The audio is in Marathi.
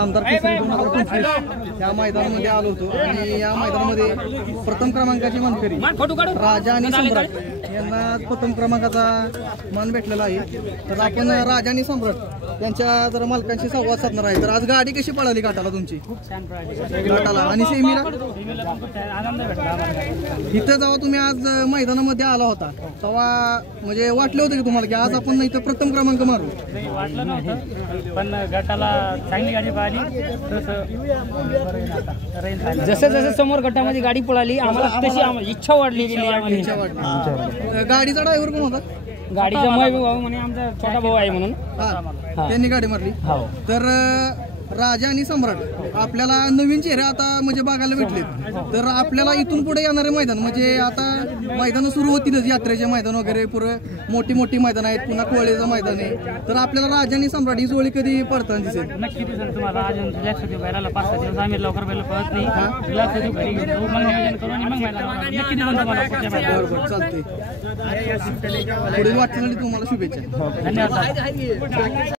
आमदार केसरी 2025 या मैदानामध्ये आलो होतो आणि या मैदानामध्ये प्रथम क्रमांकाची मानकरी राजा आणि सम्राट यांना प्रथम क्रमांकाचा मान भेटलेला आहे। तर आपण राजा आणि सम्राट यांच्या जर मालकांशी संवाद साधणार आहे। तर आज गाडी कशी पळाली घाटाला तुमची? खूप छान पळाली घाटाला आणि सेमीला आनंद भेटला आम्हाला। इथं जेव्हा तुम्ही आज मैदानामध्ये आला होता तेव्हा म्हणजे वाटलं होतं की तुम्हाला की आज आपण इथं प्रथम क्रमांक मारू? वाटलं नव्हतं, पण गटाला चांगली गाडी पळाली जसं जसं समोर गटामध्ये गाडी पळाली आम्हाला तशी इच्छा वाढली गेली। इच्छा वाटली। गाडीचा ड्रायव्हर कोण होता? गाडीचा महबूब भाऊ म्हणे आमचा छोटा भाऊ आहे म्हणून त्यांनी गाडी मारली। तर राजा आणि सम्राट आपल्याला नवीन चेहरे आता म्हणजे बघायला भेटलेत। तर आपल्याला इथून पुढे येणारे मैदान म्हणजे आता मैदान सुरू होतीलच, यात्रेचे मैदान वगैरे पुढे मोठी मोठी मैदान आहेत, पुन्हा कोळेचं मैदान आहे। तर आपल्याला राजा आणि सम्राट ही जोडी कधी पडताना दिसेल? नक्की दिसेल तुम्हाला। अजून लक्ष देऊ बैलाला 5-6 दिवस आम्ही लवकर बैल पळत नाही, लक्ष देऊ घरी घेऊन मग नियोजन करू आणि मग बैलाला नक्की दिसेल तुम्हाला पुढच्या मैदानात। बरोबर चालते। पुढील वाटचालीसाठी तुम्हाला शुभेच्छा। धन्यवाद।